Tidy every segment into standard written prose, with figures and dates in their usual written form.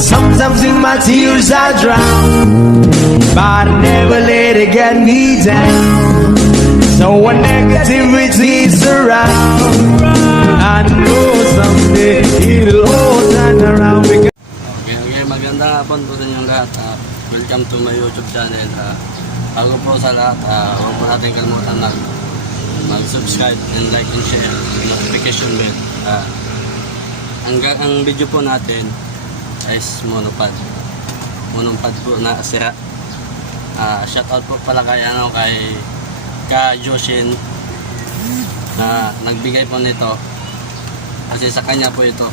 Sometimes in my tears I drown, but I never let it get me down. So when negativity is around, I know someday it'll all turn around. Okay, magandang hapon po sa inyong lahat. Welcome to my YouTube channel. Bago po sa lahat, huwag po natin kalimutan mag-subscribe and like and share notification bell. Ang video po natin is monopod po na sira. Shoutout po pala kay Ka Joshin na nagbigay po nito kasi sa kanya po ito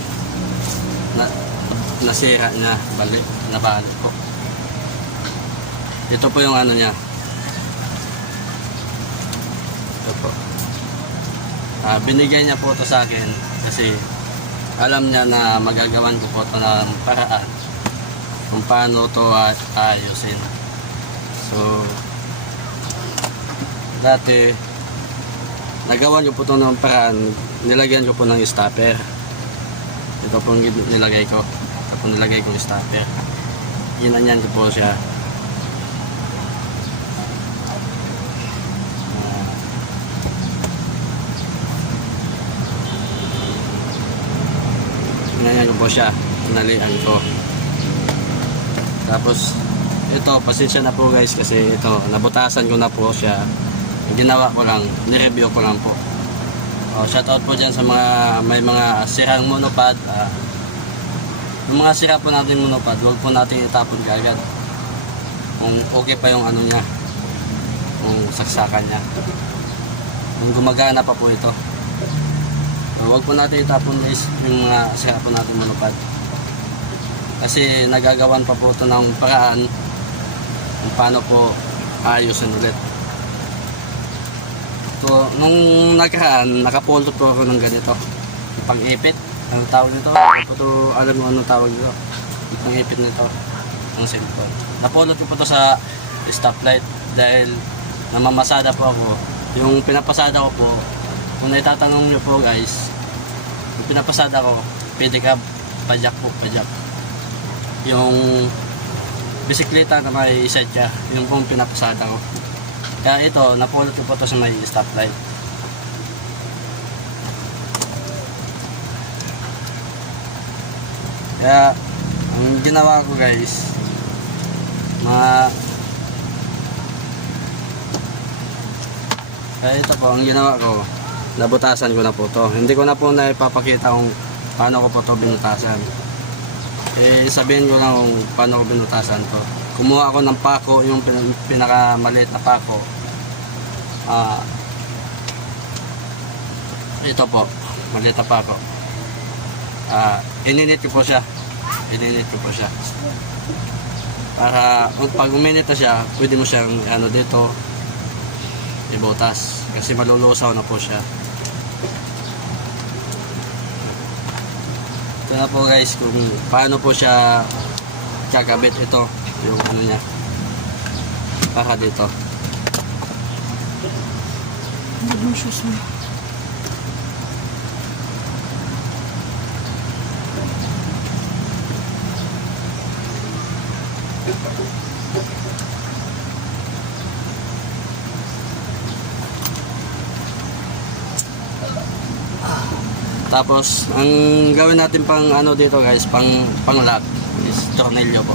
nasira niya, nabalik po. Ito po yung ano niya. Ito po. Binigay niya po ito sa akin kasi alam niya na magagawan ko po ito ng paraan kung paano ito ayusin. So dati nagawan ko po ito ng paraan, nilagyan ko po ng stopper. Ito po nilagay ko. Ito po nilagay ko yung stopper. Ginanyan ko po siya. Ginanyan ko po siya. Tinalian ko. Tapos ito, pasensya na po guys kasi ito, nabutasan ko na po siya. Ginawa ko lang, nireview ko lang po. Shoutout po dyan sa may mga sirang monopod. Yung mga sira po natin monopod, huwag po natin itapon agad. Kung okay pa yung ano niya, kung saksakan niya, kung gumagana pa po ito, huwag po natin itapon guys yung mga sira po natin monopod. Kasi nagagawan pa po ito ng paraan kung paano po ayusin ulit. So, nung nakaraan, nakapolto po ako ng ganito. Pang-ipit. Anong tawag nito? Alam mo anong tawag nito? Pang-ipit nito. Ang cellphone. Napolot ko po ito sa stoplight dahil namamasada po ako. Yung pinapasada ko po, kung naitatanong nyo po guys, yung pinapasada ko, pedicab, pajak po, pajak. Yung bisikleta na may isadya, yung pong pinapasada ko. Kaya ito, napulot ko po ito sa may stoplight. Kaya, ang ginawa ko guys, kaya ito po, ang ginawa ko, nabutasan ko na po ito. Hindi ko na po naipapakita kung paano ko po ito binutasan. Sabihin ko lang kung paano ko binutasan to. Kumuha ako ng pako, yung pinakamaliit na pako. Ito po, maliit na pako. Ininit ko po siya. Para pag uminit na siya, pwede mo siyang dito ibutas. Kasi malulusaw na po siya. Ito na po guys kung paano po siya kakabit. Ito yung ano niya para dito. Tapos ang gawin natin pang dito guys, pang lock is tornilyo po.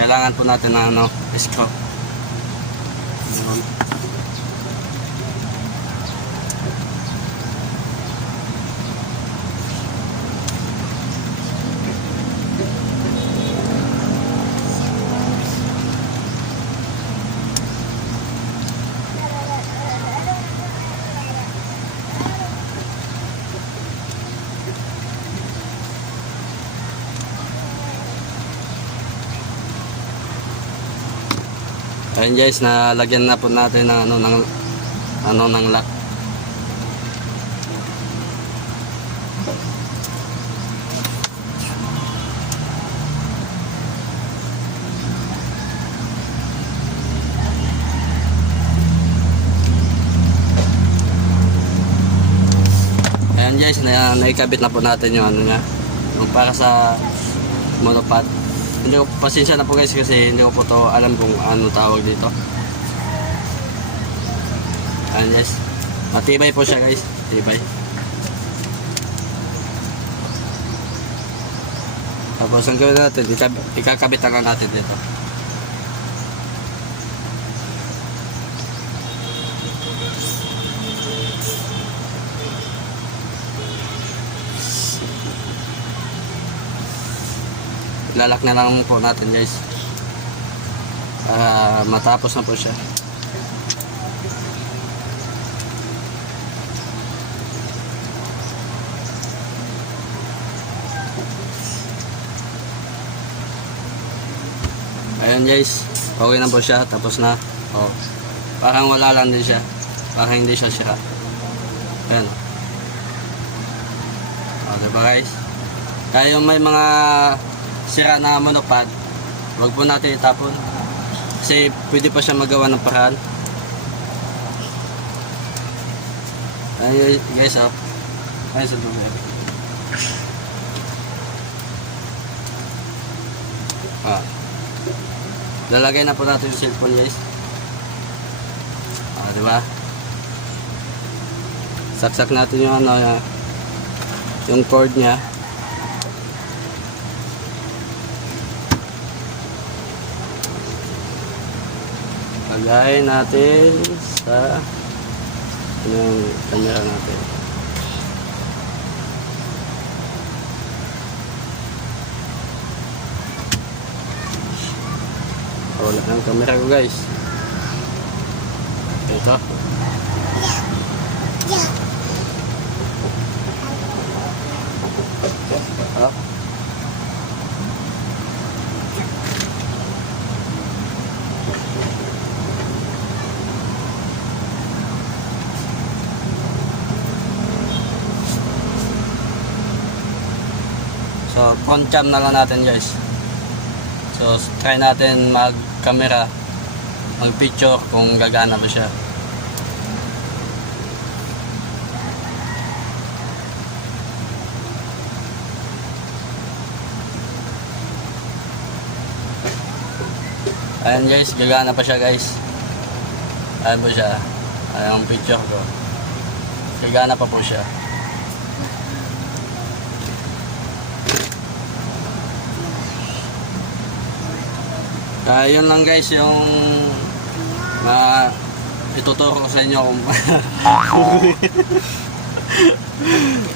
Kailangan po natin ng screw. Ayun guys, nalagyan na po natin ng ng lock. Ayan guys, naikabit na po natin yung ano niya. Yung para sa monopod. Hindi ko, pasensya na po guys kasi hindi ko po to alam kung ano tawag dito. Ayan guys. Matibay po siya guys. Matibay. Tapos ang gawin natin, ikakabit na lang natin dito. Ilalak na lang po natin guys. Para matapos na po siya. Ayan guys, okay na po siya, tapos na. Oh, parang wala lang din siya. Parang hindi siya sira. Ayan. Oh, diba guys? Kaya yung may mga sira na monopod, wag po natin itapon. Kasi pwede pa siya magawa ng paraan. Ayan guys, oh. Ayan sa dulo. Ah. Lalagay na po natin yung cellphone guys. Ah, di ba? Saksak natin yung ano, yung cord niya. Lagay natin sa yung camera natin. Wala ng camera ko guys. Ito. Oh. So, front cam na lang natin guys. So, try natin mag-camera, mag-picture kung gagana ba siya. Ayan guys, gagana pa siya guys. Ayan po siya. Ayan ang picture ko. Gagana pa po siya. Yun lang guys yung ituturo ko sa inyo kung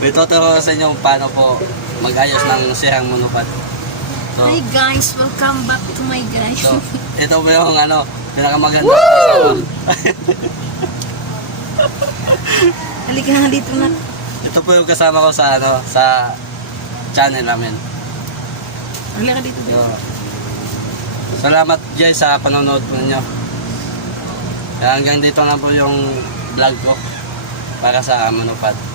ituturo ko sa inyo kung paano po mag-ayos ng sirang monopod. So, hi guys, welcome back to my guys. so ito po yung ano, pinakamaganda. Halika na dito na. Ito po yung kasama ko sa ano, sa channel namin. Halika dito. So, salamat guys sa panonood po ninyo. Hanggang dito na po yung vlog ko para sa monopod.